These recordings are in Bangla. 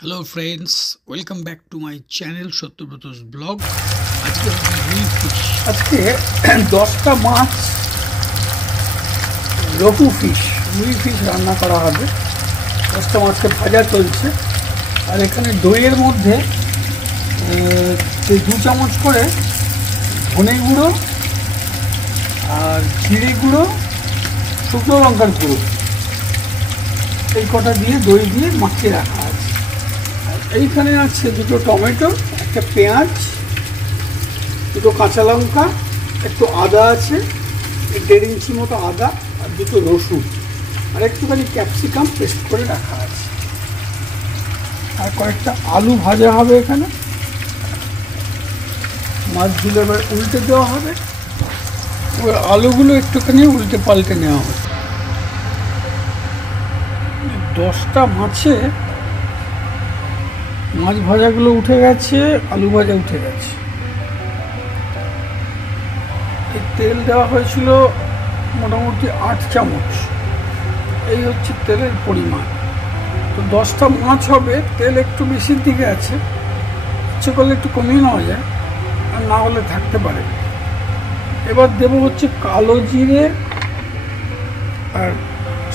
Hello friends, welcome back to my channel SATYABRATA'S blog. আজকে রুই ফিশ। আজকে 10টা মাছ রহু ফিশ রুই ফিশ রান্না করা হবে। 10টা মাছকে ভাজা চলছে আর এখানে দইয়ের মধ্যে 2 চামচ করে ধনে গুঁড়ো আর জিরে গুঁড়ো শুকনো লঙ্কার গুঁড়ো এই কটা দিয়ে দই দিয়ে মাখিয়ে রাখা আছে। এইখানে আছে 2টো টমেটো, একটা পেঁয়াজ, 2টো কাঁচা লঙ্কা, একটু আদা আছে, 1.5 ইঞ্চি মতো আদা আর 2টো রসুন আর একটুখানি ক্যাপসিকাম পেস্ট করে রাখা আছে। আর কয়েকটা আলু ভাজা হবে। এখানে মাছগুলো এবার উল্টে দেওয়া হবে, ওই আলুগুলো একটুখানি উল্টে পাল্টে নেওয়া হবে। 10টা মাছে মাছ ভাজাগুলো উঠে গেছে, আলু ভাজা উঠে গেছে। এই তেল দেওয়া হয়েছিল মোটামুটি 8 চামচ, এই হচ্ছে তেলের পরিমাণ। তো 10টা মাছ হবে, তেল একটু বেশির দিকে আছে, ইচ্ছে করলে একটু কমিয়ে নেওয়া যায়, আর না হলে থাকতে পারে। এবার দেবো হচ্ছে কালো জিরে আর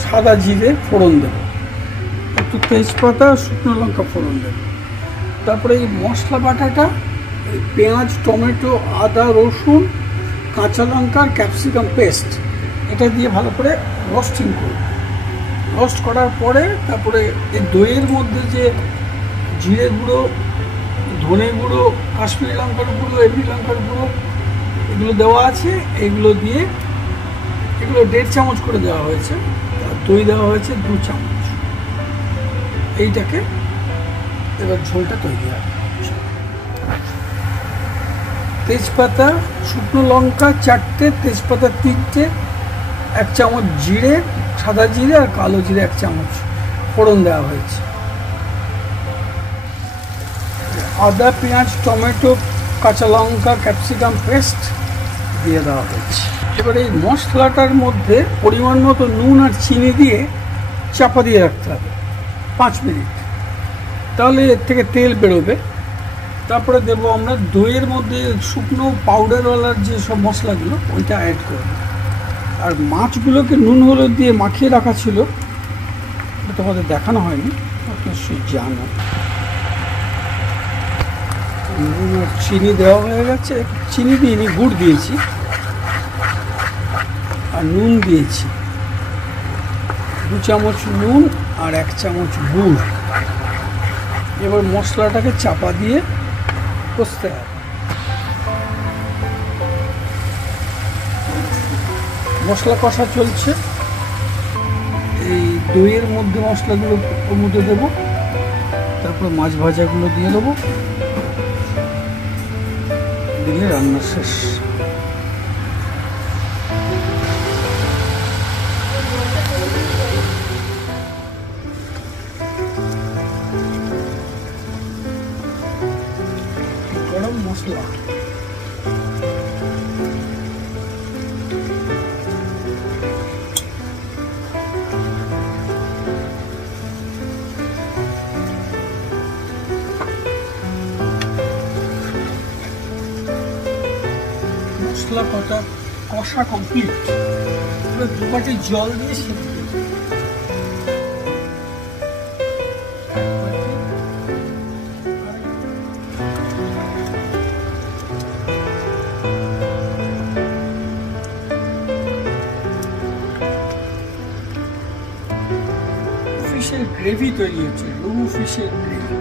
সাদা জিরে ফোড়ন দেবো, একটু তেজপাতা শুকনো লঙ্কা ফোড়ন দেবো। তারপরে এই মশলা বাটাটা পেঁয়াজ, টমেটো, আদা, রসুন, কাঁচা লঙ্কা আর ক্যাপসিকাম পেস্ট এটা দিয়ে ভালো করে রোস্টিং করব। রোস্ট করার পরে তারপরে এই দইয়ের মধ্যে যে জিরে গুঁড়ো, ধনে গুঁড়ো, কাশ্মীরি লঙ্কার গুঁড়ো, এমনি লঙ্কার গুঁড়ো এগুলো দেওয়া আছে, এগুলো দিয়ে এগুলো 1.5 চামচ করে দেওয়া হয়েছে, আর দই দেওয়া হয়েছে 2 চামচ। এইটাকে এবার ঝোলটা তৈরি হবে। তেজপাতা, শুকনো লঙ্কা 4টে, তেজপাতা 3টে, 1 চামচ জিরে, সাদা জিরে আর কালো জিরে 1 চামচ ফোড়ন দেওয়া হয়েছে। আদা, পেঁয়াজ, টমেটো, কাঁচা লঙ্কা, ক্যাপসিকাম পেস্ট দিয়ে দেওয়া হয়েছে। এবার এই মশলাটার মধ্যে পরিমাণ মতো নুন আর চিনি দিয়ে চাপা দিয়ে রাখতে হবে 5 মিনিট, তাহলে এর থেকে তেল বেরোবে। তারপরে দেবো আমরা দইয়ের মধ্যে শুকনো পাউডারওয়ালার যে সব মশলাগুলো ওইটা অ্যাড করব। আর মাছগুলোকে নুন হলুদ দিয়ে মাখিয়ে রাখা ছিল, ওটা তোমাদের দেখানো হয়নি, অবশ্যই জানো। নুন আর চিনি দেওয়া হয়ে গেছে, চিনি দিইনি, গুড় দিয়েছি আর নুন দিয়েছি, 2 চামচ নুন আর 1 চামচ গুড়। এবার মশলাটাকে চাপা দিয়ে কষতে হবে। মশলা কষা চলছে, এই দইয়ের মধ্যে মশলাগুলো ওর মধ্যে দেবো, তারপর মাছ ভাজাগুলো দিয়ে দেবো, দিলে রান্না শেষ। গরম মশলা, মশলা কষা কমপ্লিট। এবার 2 বাটি জল দিয়ে সেদ্ধ ফিশের গ্রেভি তৈরি হচ্ছে, রহু ফিশের গ্রেভি।